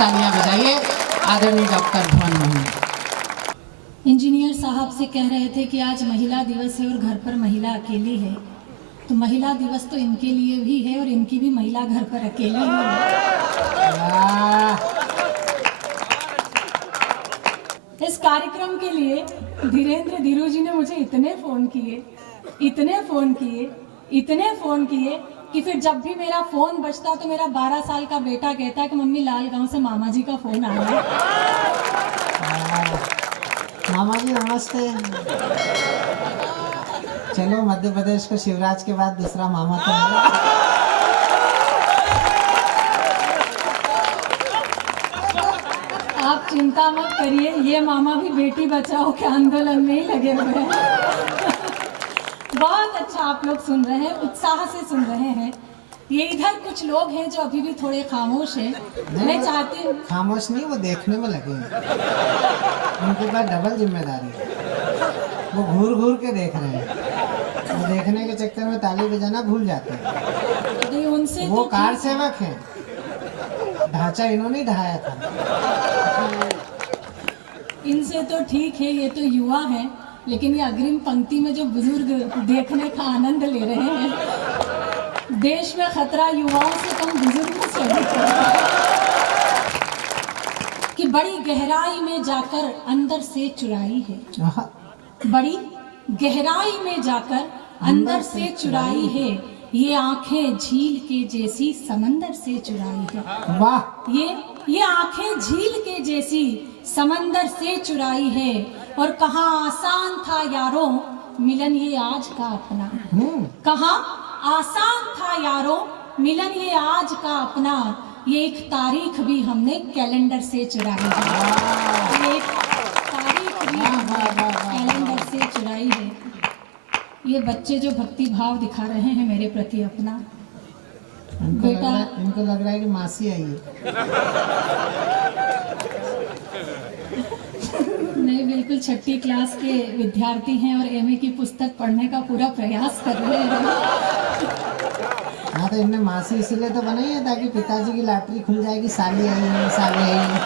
तालियां बजाइए आदरणीय डॉक्टर भुवन मोहन। इंजीनियर साहब से कह रहे थे कि आज महिला दिवस है और घर पर महिला अकेली है, तो महिला दिवस तो इनके लिए भी है और इनकी भी महिला घर पर अकेली ही है। इस कार्यक्रम के लिए धीरेन्द्र धीरू जी ने मुझे इतने फोन किए कि फिर जब भी मेरा फोन बजता तो मेरा 12 साल का बेटा कहता है कि मम्मी लाल गांव से मामा जी का फोन आया है। मामा जी नमस्ते। चलो मध्य प्रदेश को शिवराज के बाद दूसरा मामा तो है। आप चिंता मत करिए, ये मामा भी बेटी बचाओ के आंदोलन में ही लगे हुए हैं। बहुत अच्छा आप लोग सुन रहे हैं, उत्साह से सुन रहे हैं। ये इधर कुछ लोग हैं जो अभी भी थोड़े खामोश हैं। मैं चाहती हूँ खामोश नहीं, वो देखने में लगे हैं। उनके पास डबल जिम्मेदारी है, वो घूर घूर के देख रहे हैं। वो देखने के चक्कर में ताली बजाना भूल जाते हैं। उनसे वो कार सेवक हैं, ढांचा इन्होंने ढाया था। इनसे तो ठीक है, ये तो युवा हैं, लेकिन ये अग्रिम पंक्ति में जो बुजुर्ग देखने का आनंद ले रहे हैं। देश में खतरा युवाओं से कम बुजुर्गों से अधिक है कि बड़ी गहराई में जाकर अंदर से चुराई है, बड़ी गहराई में जाकर अंदर से चुराई है। ये आंखें झील के जैसी समंदर से चुराई है। वाह! ये आंखें झील के जैसी समंदर से चुराई है। और कहाँ आसान था यारों मिलन ये आज का अपना, कहाँ आसान था यारों मिलन ये आज का अपना। ये एक तारीख भी हमने कैलेंडर से चुराई है, ये एक तारीख भी हमने कैलेंडर से चुराई है। ये बच्चे जो भक्ति भाव दिखा रहे हैं मेरे प्रति अपना, बेटा इनको लग रहा है कि मासी आई है। नहीं, बिल्कुल छठी क्लास के विद्यार्थी हैं और एमए की पुस्तक पढ़ने का पूरा प्रयास कर रहे हैं। हाँ, तो इनने मासी इसीलिए तो बनाई है ताकि पिताजी की लॉटरी खुल जाएगी, साली आई है, साली आई है।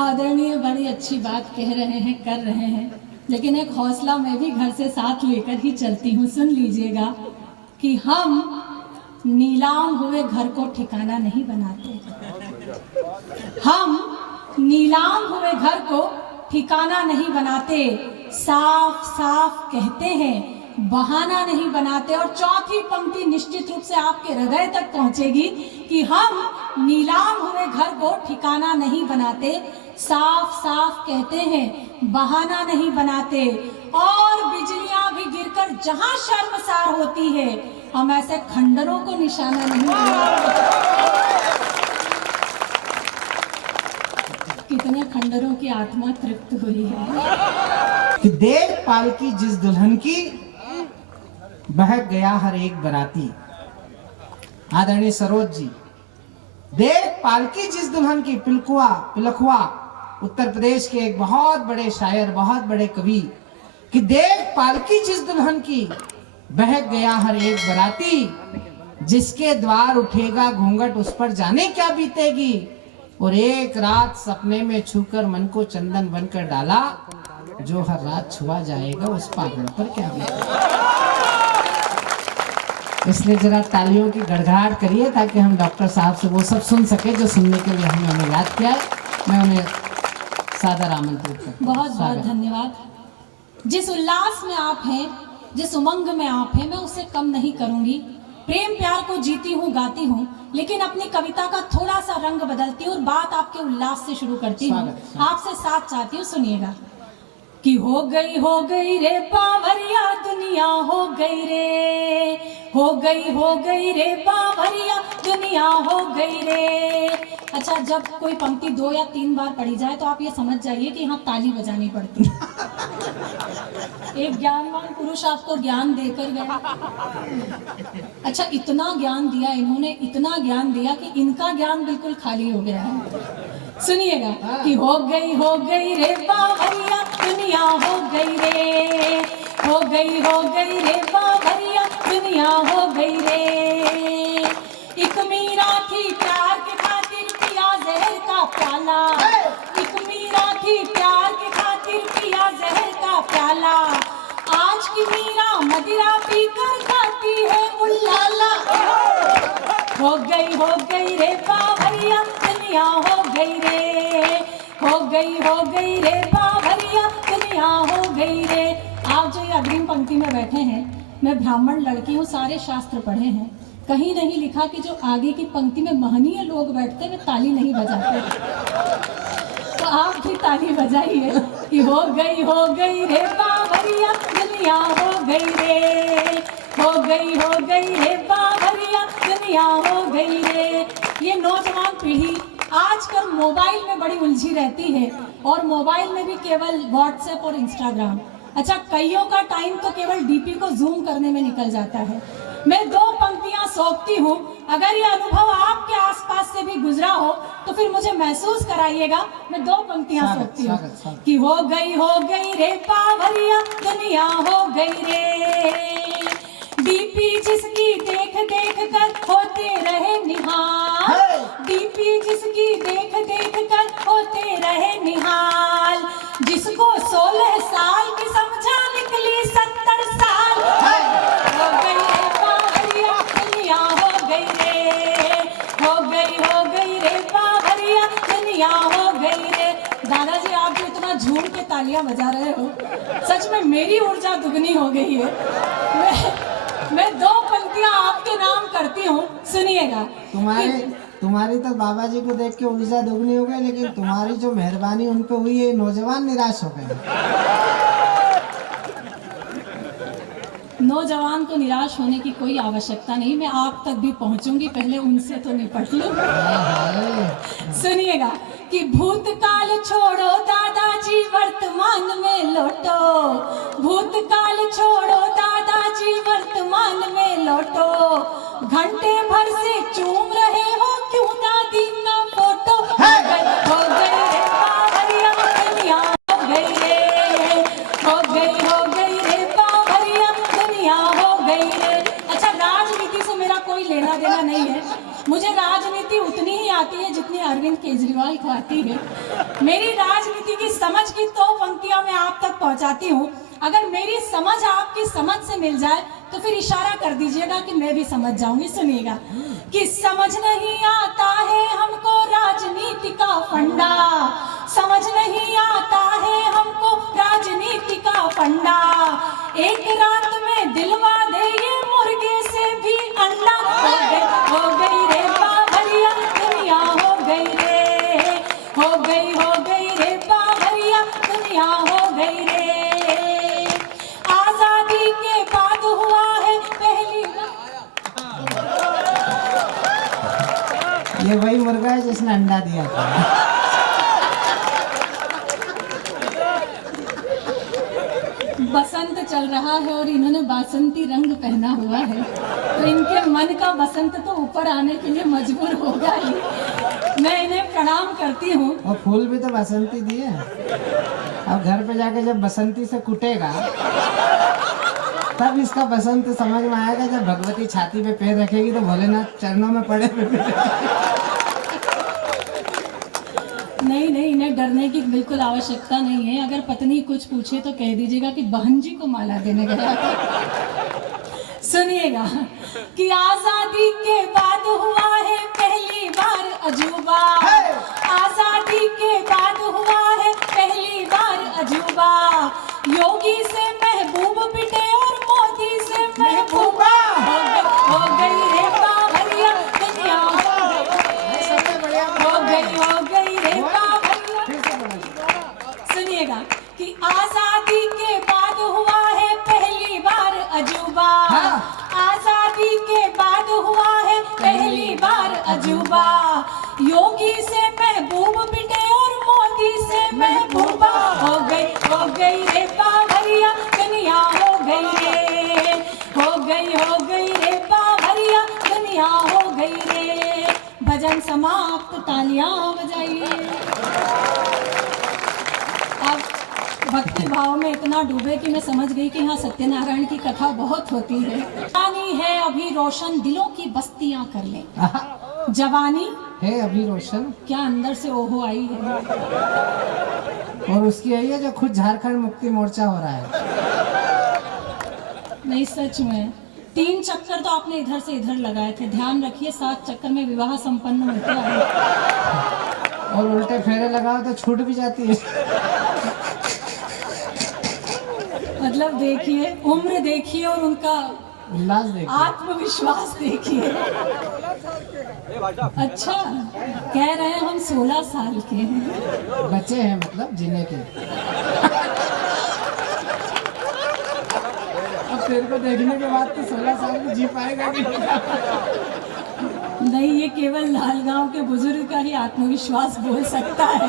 आदरणीय बड़ी अच्छी बात कह रहे हैं, कर रहे हैं, लेकिन एक हौसला मैं भी घर से साथ लेकर ही चलती हूँ। सुन लीजिएगा कि हम नीलाम हुए घर को ठिकाना नहीं बनाते, हम नीलाम हुए घर को ठिकाना नहीं बनाते, साफ साफ कहते हैं, बहाना नहीं बनाते। और चौथी पंक्ति निश्चित रूप से आपके हृदय तक पहुंचेगी कि हम नीलाम हुए घर को ठिकाना नहीं बनाते, साफ साफ कहते हैं, बहाना नहीं बनाते। और बिजलियां भी गिरकर जहां शर्मसार होती है, हम ऐसे खंडरों को निशाना नहीं बनाते। कितने खंडरों की आत्मा तृप्त हुई है कि देख पालकी जिस दुल्हन की बहक गया हर एक बराती। आदरणीय सरोज जी, देख पालकी जिस दुल्हन की, पिलखुआ उत्तर प्रदेश के एक बहुत बड़े शायर, बहुत बड़े कवि, कि देख पालकी जिस दुल्हन की बहक गया हर एक बराती, जिसके द्वार उठेगा घूंघट उस पर जाने क्या बीतेगी। और एक रात सपने में छूकर मन को चंदन बनकर डाला, जो हर रात छुआ जाएगा उस पागल पर क्या बीतेगा। इसलिए जरा तालियों की गड़गड़ाहट करिए ताकि हम डॉक्टर साहब से वो सब सुन सके जो सुनने के लिए हमने उन्हें याद किया है। मैं उन्हें सादर आमंत्रित करता हूं। बहुत बहुत धन्यवाद। जिस उल्लास में आप हैं, जिस उमंग में आप हैं, मैं उसे कम नहीं करूंगी। प्रेम प्यार को जीती हूँ, गाती हूँ, लेकिन अपनी कविता का थोड़ा सा रंग बदलती हूँ और बात आपके उल्लास से शुरू करती हूँ। आपसे साथ चाहती हूँ, सुनिएगा कि हो गई रे बावरिया दुनिया, हो गई रे बावरिया दुनिया, हो गई रे। अच्छा, जब कोई पंक्ति 2 या 3 बार पढ़ी जाए तो आप ये समझ जाइए कि यहाँ ताली बजानी पड़ती है। एक ज्ञानवान पुरुष आपको ज्ञान देकर गया। अच्छा, इतना ज्ञान दिया इन्होंने, इतना ज्ञान दिया कि इनका ज्ञान बिल्कुल खाली हो गया है। सुनिएगा कि हो गई रे बावरिया दुनिया, हो गई रे बावरिया दुनिया हो गई रे। एक मीरा थी प्यार के खातिर पिया जहर का प्याला, एक मीरा थी प्यार के खातिर पिया जहर का प्याला। आज की मीरा मदिरा पीकर खाती है उल्लाला। हो गई रे बावरिया दुनिया हो गई रे, हो गई रे बावरिया दुनिया हो गई रे। आप जो ये अग्रिम पंक्ति में बैठे हैं, मैं ब्राह्मण लड़की हूँ, सारे शास्त्र पढ़े हैं। कहीं नहीं लिखा कि जो आगे की पंक्ति में महनीय लोग बैठते वे ताली नहीं बजाते। तो आप भी ताली बजाइए कि हो गई रे बावरिया दुनिया हो गई रे, हो गई रे बावरिया दुनिया हो गई रे। ये नौजवान पीढ़ी आजकल मोबाइल में बड़ी उलझी रहती है और मोबाइल में भी केवल व्हाट्सएप और इंस्टाग्राम। अच्छा, कईयों का टाइम तो केवल डीपी को जूम करने में निकल जाता है। मैं 2 पंक्तियां सौंपती हूँ, अगर ये अनुभव आपके आसपास से भी गुजरा हो तो फिर मुझे महसूस कराइएगा। मैं 2 पंक्तियां सौंपती हूँ कि हो गई रे बावरिया दुनिया हो गई रे। डीपी जिसकी देख कर होते रहे निहाल, डीपी जिसकी देख कर होते रहे निहाल। जिसको 16 साल की समझा निकली 70 साल। हो गई रे बावरिया दुनिया हो गई रे, हो गई रे बावरिया दुनिया हो गई रे। दादाजी, आप जो इतना झूम के तालियां बजा रहे हो, सच में मेरी ऊर्जा दुगनी हो गई है। मैं 2 पंक्तियां आपके नाम करती हूँ, सुनिएगा। तुम्हारी तो बाबा जी को देख के ऊर्जा दुगनी हो गई, लेकिन तुम्हारी जो मेहरबानी उन पे हुई है, नौजवान निराश हो गए। नौजवान को निराश होने की कोई आवश्यकता नहीं, मैं आप तक भी पहुंचूंगी, पहले उनसे तो निपट लूं। सुनिएगा कि भूतकाल छोड़ो दादाजी वर्तमान में लौटो, भूतकाल छोड़ो दादाजी वर्तमान में लौटो। घंटे भर से चूम रहे हो क्यों दादी का फोटो। हो गई रे बावरिया दुनिया हो गई रे, हो गई रे बावरिया दुनिया हो गई रे। अच्छा, राजनीति से मेरा कोई लेना देना नहीं है, मुझे राजनीति उतनी ही आती है जितनी अरविंद केजरीवाल को आती है। मेरी राजनीति की समझ की 2 पंक्तियां मैं आप तक पहुंचाती हूँ। अगर मेरी समझ आपकी समझ से मिल जाए तो फिर इशारा कर दीजिएगा कि मैं भी समझ जाऊंगी। सुनिएगा कि समझ नहीं आता है हमको राजनीति का फंडा, समझ नहीं आता है हमको राजनीति का फंडा। एक रात में दिलवा दे ये मुर्गे से भी अंडा। हो गई रे बावरिया दुनिया हो गई रे, हो गई रे बावरिया दुनिया हो गई रे। आजादी के बाद हुआ है पहली ये वही मुर्गा है जिसने अंडा दिया था। बसंत चल रहा है और इन्होंने बासंती रंग पहना हुआ है, तो इनके मन का बसंत तो ऊपर आने के लिए मजबूर होगा ही। मैं इन्हें प्रणाम करती हूँ। और फूल भी तो बसंती दिए। अब घर पे जाके जब बसंती से कुटेगा तब इसका बसंत समझ में आएगा। जब भगवती छाती पे पैर रखेगी तो भोलेनाथ चरणों में पड़े नहीं, इन्हें डरने की बिल्कुल आवश्यकता नहीं है। अगर पत्नी कुछ पूछे तो कह दीजिएगा कि बहन जी को माला देने गया था। सुनिएगा कि आजादी के बाद हुआ है पहली बार अजूबा, आजादी के बाद हुआ है पहली बार अजूबा। योगी से महबूब पिटे और मोदी से महबूबा। हो गई रे बावरिया दुनिया हो गई रे बावरिया। सुनिएगा कि आजादी के बाद हुआ है पहली बार अजूबा, आजादी के बाद हुआ है पहली बार अजूबा। योगी से महबूब पिटे और मोदी से महबूबा। हो गई रे बावरिया दुनिया हो गई रे, हो गई रे बावरिया दुनिया हो गई रे। भजन समाप्त, तालियां बजाइए। अब भक्ति भाव में इतना डूबे कि मैं समझ गई कि यहाँ सत्यनारायण की कथा बहुत होती है। जवानी है अभी रोशन, दिलों की बस्तियां कर ले। जवानी है अभी रोशन, क्या अंदर से ओहो आई है। और उसकी आई है जो खुद झारखंड मुक्ति मोर्चा हो रहा है। नहीं, सच में 3 चक्कर तो आपने इधर से इधर लगाए थे। ध्यान रखिए 7 चक्कर में विवाह संपन्न होता है। और उल्टे फेरे लगाओ तो छूट भी जाती है। मतलब देखिए, उम्र देखिए और उनका उल्लास देखिए, आत्मविश्वास देखिए। अच्छा, कह रहे हैं हम 16 साल के हैं। बच्चे हैं मतलब जीने के। अब तेरे को देखने के बाद तो 16 साल में जी पाएगा कि नहीं, ये केवल लालगांव के बुजुर्ग का ही आत्मविश्वास बोल सकता है।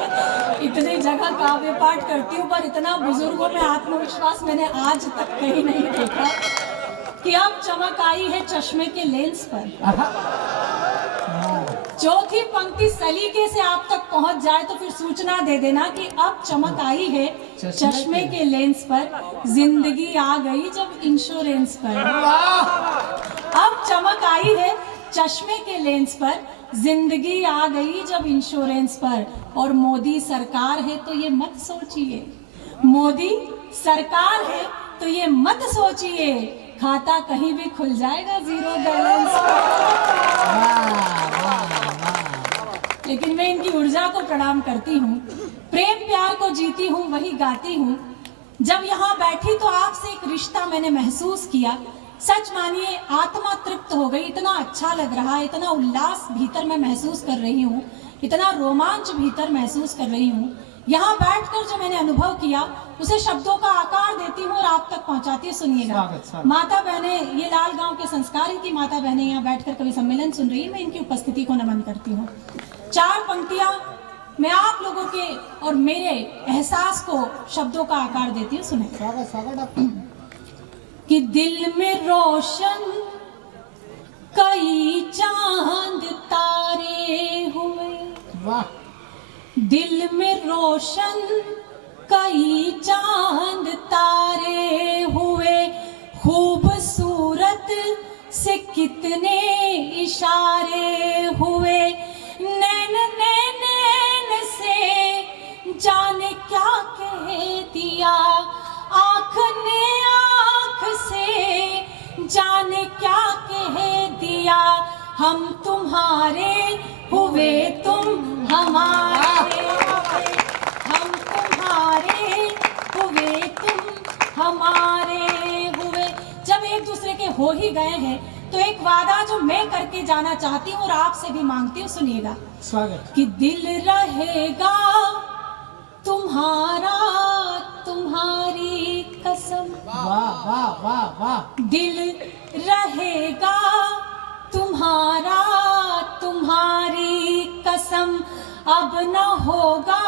इतने जगह काव्य पाठ करती हूँ पर इतना बुजुर्गों में आत्मविश्वास मैंने आज तक कहीं नहीं देखा कि अब चमक आई है चश्मे के लेंस पर। चौथी पंक्ति सलीके से आप तक पहुंच जाए तो फिर सूचना दे देना कि अब चमक आई है चश्मे के लेंस पर। जिंदगी आ गई जब इंश्योरेंस पर। अब चमक आई है चश्मे के लेंस पर, जिंदगी आ गई जब इंश्योरेंस पर। और मोदी सरकार है तो ये मत सोचिए, मोदी सरकार है तो ये मत सोचिए, खाता कहीं भी खुल जाएगा जीरो बैलेंस। लेकिन मैं इनकी ऊर्जा को प्रणाम करती हूँ। प्रेम प्यार को जीती हूँ, वही गाती हूँ। जब यहाँ बैठी तो आपसे एक रिश्ता मैंने महसूस किया। सच मानिए आत्मा तृप्त हो गई। इतना अच्छा लग रहा है, इतना उल्लास भीतर मैं महसूस कर रही हूँ, इतना रोमांच भीतर महसूस कर रही हूँ। यहाँ बैठकर जो मैंने अनुभव किया उसे शब्दों का आकार देती हूँ और आप तक पहुँचाती हूँ। सुनिएगा। माता बहने, ये लालगांव के संस्कार की माता बहने यहाँ बैठकर कवि सम्मेलन सुन रही है। मैं इनकी उपस्थिति को नमन करती हूँ। 4 पंक्तियाँ मैं आप लोगों के और मेरे एहसास को शब्दों का आकार देती हूँ। सुने। कि दिल में रोशन कई चांद तारे हुए, वाह, दिल में रोशन कई चांद तारे हुए, खूबसूरत से कितने इशारे हुए, नैन नैन नैन से जाने क्या कह दिया, आँख ने आँख से जाने क्या कह दिया, हम तुम्हारे हुए तुम हमारे हुए, हम तुम्हारे हुए तुम हमारे हुए। जब एक दूसरे के हो ही गए हैं तो एक वादा जो मैं करके जाना चाहती हूँ और आपसे भी मांगती हूँ, सुनिएगा। स्वागत। कि दिल रहेगा तुम्हारा तुम्हारी कसम, वाह वाह वाह वाह, दिल रहेगा तुम्हारा तुम्हारी कसम, अब न होगा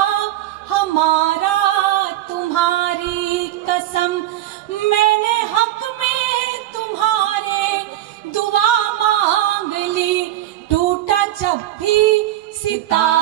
हमारा तुम्हारी कसम, मैंने हक में तुम्हारे दुआ मांग ली, टूटा जब भी सितारा